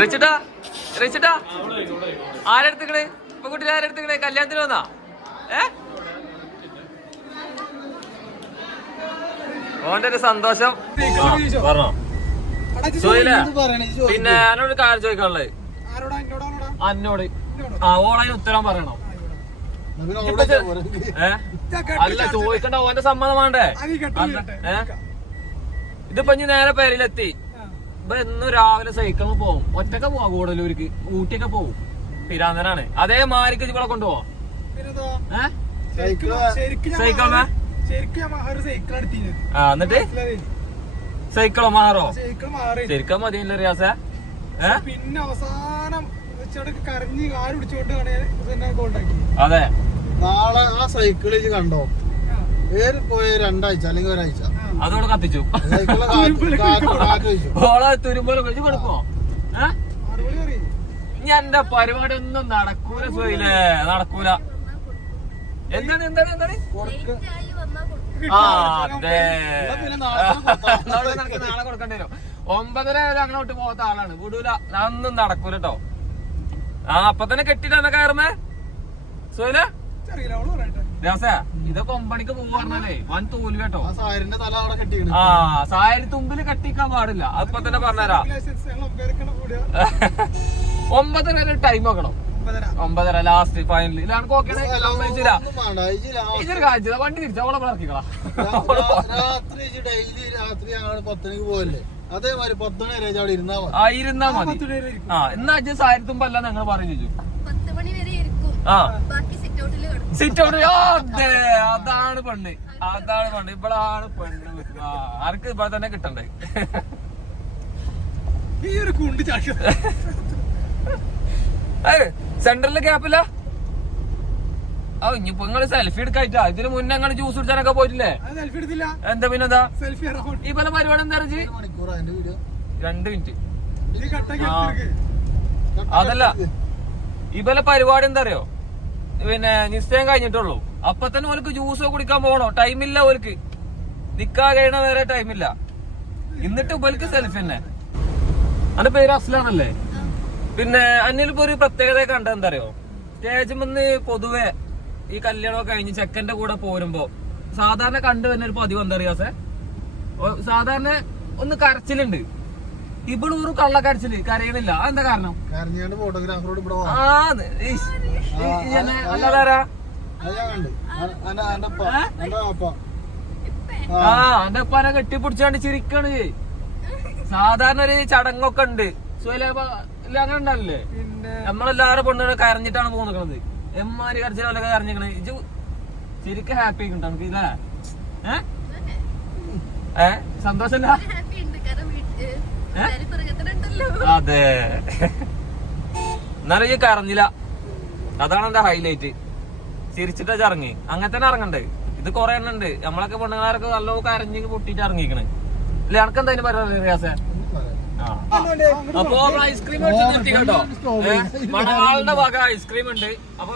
റിച്ചിട്ടാ റിച്ചിട്ടാ ആരെടുത്തിക്കണേ? ഇപ്പൊ കുട്ടി ആരെടുത്തിക്കണേ? കല്യാണത്തിന് വന്നാ? ഏ? ഓന്റെ ഒരു സന്തോഷം പിന്നെ എന്നോട് കാര്യം ചോദിക്കാനുള്ളത്? അന്നോട്. ആ ഓളതിന് ഉത്തരം പറയണം? ഏ? അല്ല ചോദിക്കണ്ട ഓന്റെ സമ്മതം വേണ്ടേ? ഇതിപ്പോ ഇനി നേരെ പേരിലെത്തി. ഇപ്പൊ എന്നും രാവിലെ സൈക്കിളിൽ പോകും ഒറ്റക്ക പോവാ കൂടലൂർക്ക് ഊട്ടിയൊക്കെ പോവും. തിരാന്തനാണ് അതേ മാരിക്ക് ഇവിടെ കൊണ്ടുപോവാ? എടുത്തിന്. ആ എന്നിട്ട്? സൈക്കിളോ മാറോ? സൈക്കിൾ മാറി. ശരിക്കും മതിയല്ലോ റിയാസ. പിന്നെ അവസാനം കരഞ്ഞ് കാൽ പിടിച്ചോണ്ട് പിന്നെ കോണ്ടാക്കി. അതെ. നാളെ ആ സൈക്കിളിൽ കണ്ടോ? ഏറി പോയ രണ്ടാഴ്ച അല്ലെങ്കിൽ ഒരാഴ്ച. അതോടെ കത്തിച്ചു. ഓളെ തുരുമ്പോലെ കഴിച്ചു കൊടുക്കോ ഞാൻ എന്റെ പരിപാടി ഒന്നും നടക്കൂല സോയിലേ നടക്കൂല. എന്താണ് എന്താണ് എന്താണ്? ആ അതെ. നാളെ കൊടുക്കേണ്ടി വരും. ഒമ്പതര വരെ അങ്ങോട്ട് പോകാത്ത ആളാണ്. വിടൂല. അതൊന്നും നടക്കൂല കേട്ടോ ആ അപ്പൊ തന്നെ കെട്ടിട്ടാണ് കയറുന്നേ? സോയില ഇതൊക്കെ ഒമ്പണിക്ക് വൻ കേട്ടോ. ആ തുമ്പിൽ കെട്ടിക്കാൻ പാടില്ല. അതിപ്പോ തന്നെ പറഞ്ഞുതരാ. ഒമ്പതര വരെ ടൈം വെക്കണം. ഒമ്പതര. ലാസ്റ്റ് ഫൈനൽ ഇതാണ് വേണ്ട. തിരിച്ചാ അവളെ ഇറക്കിക്കളാ രാത്രി ഡെയിലി രാത്രി പോവല്ലേ? അതേമാതിരി പത്ത് മണി വരെ ഇജ്ജ് അവിടെ ഇരുന്നാ മതി. ആ ഇരുന്നാ മതി. ആ എന്നാ അജ്ജ് സാരി ഞങ്ങൾ പറഞ്ഞു ചോദിച്ചു ആ. ബാക്കി സിറ്റ് ഔട്ടിൽ അതാണ് പെണ്ണ് അതാണ് പെണ്ണ് ഇവളാണ് പെണ്ണ് ആർക്ക് ഇവിടെ തന്നെ കിട്ടണ്ടേ? ഈ ഒരു കുണ്ട് ചാടി. സെന്ററിൽ ഗ്യാപ്പില്ല ആ ഇനിയിപ്പോ നിങ്ങൾ സെൽഫി എടുക്കായിട്ടാ. ഇതിന് മുന്നേ അങ്ങനെ ജ്യൂസ് കുടിച്ചാനൊക്കെ പോയിട്ടില്ലേ? സെൽഫി എടുത്തില്ല. എന്താ പിന്നെന്താ? സെൽഫി ഈ പല പരിപാടി എന്താ രണ്ട് മിനിറ്റ് അതല്ല. ഇവലെ പരിപാടി എന്താ അറിയോ? പിന്നെ നിശ്ചയം കഴിഞ്ഞിട്ടുള്ളൂ. അപ്പൊ തന്നെ ഓർക്ക് ജ്യൂസ് കുടിക്കാൻ പോകണോ ടൈമില്ല ഓർക്ക് നിക്കാ കഴിയണ വേറെ ടൈമില്ല എന്നിട്ട് ഇവർക്ക് സെൽഫി തന്നെ. അന്റെ പേര് അസ്ലാണല്ലേ? പിന്നെ അന്നിലിപ്പോ ഒരു പ്രത്യേകത കണ്ടത് എന്താ അറിയോ പൊതുവെ ഈ കല്യാണമൊക്കെ കഴിഞ്ഞ് ചെക്കന്റെ കൂടെ പോരുമ്പോ സാധാരണ കണ്ടു വരുന്ന ഒരു പതിവ് എന്താ അറിയാസേ സാധാരണ ഒന്ന് കരച്ചിലുണ്ട്. ഇവിടെ ഒരു കള്ള കരച്ചിൽ കരയണില്ല. അതെന്താ കാരണം? കരഞ്ഞാണ്ട് ഫോട്ടോഗ്രാഫറോട് ഇവിടെ ആ അല്ലാതാരാ എന്റെ ആ. കെട്ടിപ്പിടിച്ചാണ്ട് ചിരിക്കാണ്. സാധാരണ ഒരു ചടങ്ങൊക്കെ ഉണ്ട്. അങ്ങനെ ഉണ്ടല്ലേ പിന്നെ നമ്മളെല്ലാരും പെണ്ണുകൾ കരഞ്ഞിട്ടാണ് പോകുന്നത് എമ്മാര് കരച്ചിലൊക്കെ കരഞ്ഞിക്കണേ. ഇജ് ശരിക്കും ഹാപ്പി ആയിട്ടുണ്ട് നമുക്ക് ഇല്ലേ? ഏ? സന്തോഷല്ല അതെ. എന്നാലും ഈ കറഞ്ഞില്ല അതാണ് എന്റെ ഹൈലൈറ്റ് ചിരിച്ചിട്ടാ ചറങ്ങി. അങ്ങനെ തന്നെ ഇറങ്ങണ്ടേ? ഇത് കൊറേ എണ്ണ ഉണ്ട്. നമ്മളൊക്കെ പെണ്ണുങ്ങളാരൊക്കെ നല്ല കരഞ്ഞ് പൊട്ടിട്ട് ഇറങ്ങിക്കണ് അല്ലെ? അനക്ക് എന്തായാലും പറയാ റിയാസെ. അപ്പൊ ഐസ്ക്രീം കേട്ടോ. മണവാളിന്റെ ഭാഗം ഐസ്ക്രീം ഉണ്ട്. അപ്പൊ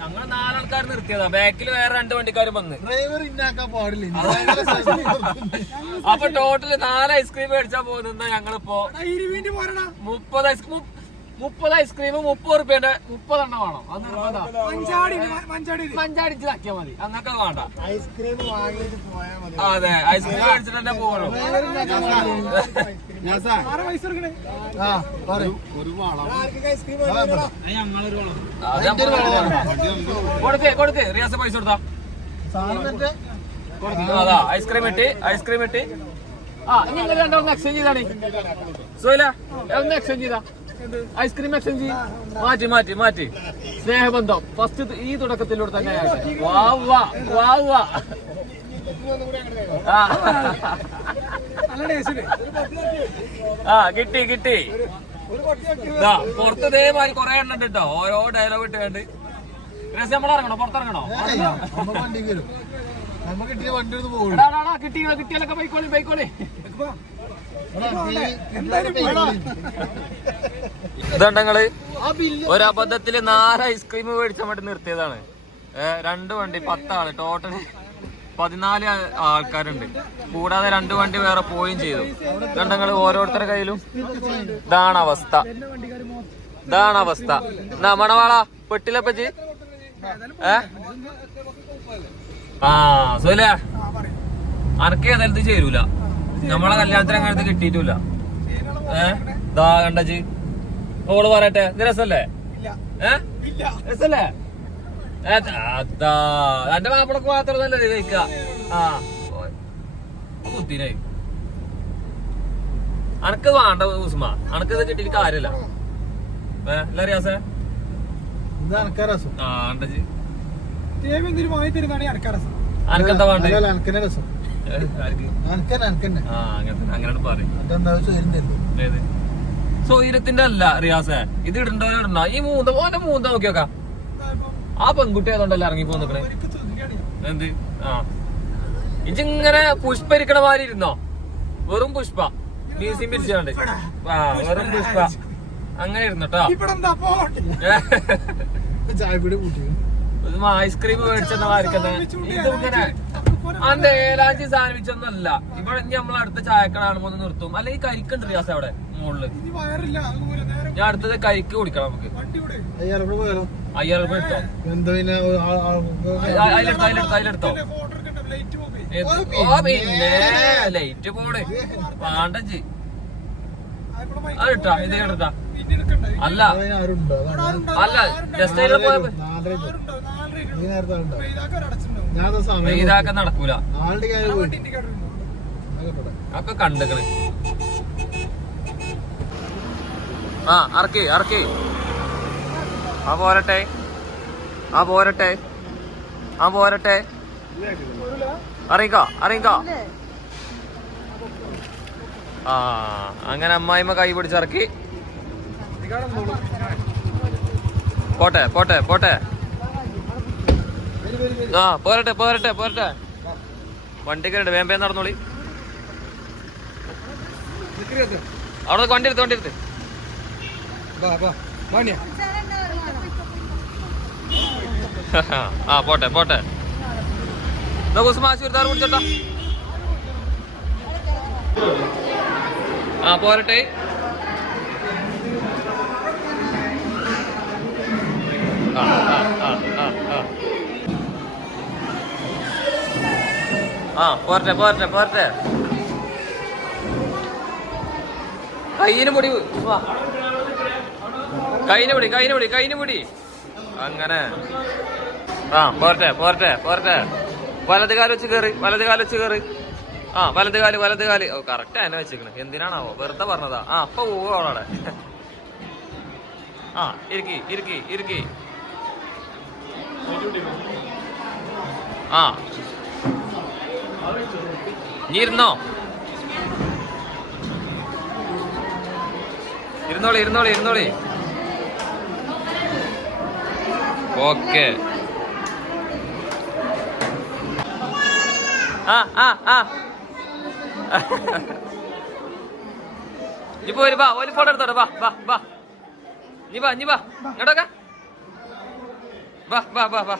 ഞങ്ങൾ നാലാൾക്കാർ നിർത്തിയതാ. ബാക്കിൽ വേറെ രണ്ട് വണ്ടിക്കാരും വന്ന്. ഡ്രൈവർ ഇന്നാക്കാൻ പാടില്ല. അപ്പൊ ടോട്ടൽ നാല് ഐസ്ക്രീം മേടിച്ചാ പോകുന്ന ഞങ്ങളിപ്പോ മുപ്പത് ഐസ്ക്രീം മുപ്പത് ഐസ്ക്രീം മുപ്പത് റുപ്യന്റെ മുപ്പതെണ്ണം വേണം. അത് നിർബന്ധം. മതി. അങ്ങനൊക്കെ വേണ്ട. ഐസ്ക്രീം വാങ്ങിയിട്ട് പോയാൽ മതി. അതെ ഐസ്ക്രീം മേടിച്ചിട്ട് തന്നെ പോകണോ. കൊടുക്ക് കൊടുക്ക്. റിയാസ് പൈസ കൊടുത്താ. അതാ ഐസ്ക്രീം ഇട്ട് ഐസ്ക്രീം ഇട്ട്. ആ ഇനി നിങ്ങൾ രണ്ടൊന്ന് എക്സ്ചേഞ്ച് ചെയ്താണ് സുഹൈല ഒന്ന് എക്സ്ചേഞ്ച് ചെയ്താ. ഐസ്ക്രീം എക്സ്ചേഞ്ച് മാറ്റി മാറ്റി മാറ്റി. സ്നേഹബന്ധം. ഫസ്റ്റ് ഈ തുടക്കത്തിലൂടെ തന്നെ ആകട്ടെ. വാ വാ വാ വാ. ആ. കിട്ടി കിട്ടി. പുറത്ത് ഇതേമാതിരി കൊറേ എണ്ണം കേട്ടോ ഓരോ ഡയലോഗ് ഇട്ട് കണ്ട്. രസം നമ്മൾ ഇറങ്ങണോ? പുറത്തിറങ്ങണോ? വണ്ടി കിട്ടിയ വണ്ടി കിട്ടിയാലൊക്കെ ബൈക്കോളി ബൈക്കോളി ഇതുണ്ടങ്ങൾ ഒരബദ്ധത്തിൽ നാല് ഐസ്ക്രീം മേടിച്ച വേണ്ടി നിർത്തിയതാണ്. രണ്ട് വണ്ടി പത്താൾ. ടോട്ടൽ പതിനാല് ആൾക്കാരുണ്ട്. കൂടാതെ രണ്ട് വണ്ടി വേറെ പോവുകയും ചെയ്തു. രണ്ടങ്ങൾ ഓരോരുത്തരുടെ കയ്യിലും? ഇതാണ് അവസ്ഥ. ഇതാണ് അവസ്ഥ. എന്നാ മണവാള പെട്ടിലപ്പച്ചി ഏ? ആ സുല അനക്ക് ഏതായാലും ചേരൂല. നമ്മളെ കല്യാണത്തിന് അങ്ങനത്തെ കിട്ടിയിട്ടില്ല. ഏഹ് ദാ ഓൾ പറയട്ടെ ഇത് രസല്ലേ? രസല്ലേ? അതാ. എന്റെ മാപ്പിളക്ക് മാത്രം നല്ല കഴിക്ക. ആ. കുത്തിനായി അനക്ക് വേണ്ട ഉസ്മ അനക്ക് ഇത് കിട്ടിയിട്ട് കാര്യമില്ല. ഏഹ് അല്ല റിയാസേ? അനക്കെന്താ വേണ്ടേ? അല്ല, അനക്കന്നെ രസം ഏ, ആർക്ക്? അനക്കന്നെ അനക്കന്നെ ആ അങ്ങനെ അങ്ങനെ പറയും ഏത്? അല്ല റിയാസേ. ഇത് ഇടണ്ടോ ഇടണ്ട. ഈ മൂന്ന് ഓന്റെ മൂന്ന് നോക്കി നോക്കാം. ആ പെൺകുട്ടി ഏതോണ്ടല്ലോ ഇറങ്ങി പോന്നിക്കണേ. എന്ത്? ആ. ഇജിങ്ങനെ പുഷ്പരിക്കണ മാതിരി ഇരുന്നോ? വെറും പുഷ്പ. മീസിയും പിരിച്ചാണ്ട്. ആ വെറും പുഷ്പ. അങ്ങനെ ഇരുന്നോട്ടോ. ഇവിടെ ഐസ്ക്രീം മേടിച്ചെന്ന മാതിരിക്കന്നെ ഇതിങ്ങനെ അന്റെ ഏലാഞ്ചി സാധനിച്ചൊന്നല്ല ഇവിടെ ഇനി നമ്മൾ അടുത്ത ചായക്കടാണ് ഒന്ന് നിർത്തും. അല്ലെങ്കിൽ കരിക്കുണ്ട് റിയാസ് അവിടെ മുകളിൽ ഞാൻ അടുത്തത് കരിക്ക് കുടിക്കണം നമുക്ക്. വണ്ടി ഇവിടെ. പോയാലോ? അയ്യായിരം രൂപ എടുത്തോ? അതിലെടുത്തോ അതിലെടുത്തോ അതിലെടുത്തോ. ലൈറ്റ് പിന്നെ പോണ്. പാണ്ടജ് അത് ഇട്ടാ ഇത് കേട്ടാ അല്ല. അല്ല ജസ്റ്റ് അതിലെ ഇതാക്കാൻ അടച്ചിട്ടുണ്ടാവും ഞാൻ ആ സമയം ഇതാക്കാൻ നടക്കൂല. ഒക്കെ കണ്ടക്കണ്. ആ അറക്കേ അറക്കേ. ആ പോരട്ടെ. ആ പോരട്ടെ. ആ പോരട്ടെ. അറിയിക്കോ അറിയിക്കോ. ആ അങ്ങനെ അമ്മായിമ്മ കൈ പിടിച്ചിറക്കി പോട്ടെ പോട്ടെ പോട്ടെ. ആ പോരട്ടെ പോരട്ടെ പോരട്ടെ. വണ്ടി വേം വേം നടന്നോളി. അവിടെ വണ്ടി എടുത്ത് വണ്ടി എടുത്ത്. ആ പോട്ടെ പോട്ടെ. ആശുപത്രി കുടിച്ചോട്ടാ. ആ പോരട്ടെ. ആ പോരട്ടെ പോരട്ടെ പോരട്ടെ. കയ്യിന് പൊടി കയ്യിന് പൊടി കൈന് പൊടി കൈന് പൊടി അങ്ങനെ. ആ പോരട്ടെ പോരട്ടെ പോരട്ടെ. വലത് കാൽ വെച്ച് കയറി വലത് കാൽ വെച്ച് കയറി ആ വലത് കാൽ വലത് കാൽ. ഓ കറക്റ്റ് അതിനെ വെച്ചിരിക്കണം എന്തിനാണാവോ? വെറുതെ പറഞ്ഞതാ. ആ അപ്പൊ പോവുക ആ ഇരിക്കി ഇരിക്കി ഇരിക്കി. ആ ഇരുന്നോ? ഇരുന്നോളി ഇരുന്നോളി ഇരുന്നോളി. ഓക്കെ. നീ പോര് വാ ഒരു ഫോട്ടോ എടുത്തോട്ടെ. വാ വാ വാ. നീ വാ നീ വാ. ഇങ്ങോട്ടൊക്കെ. വാ വാ വാ വാ.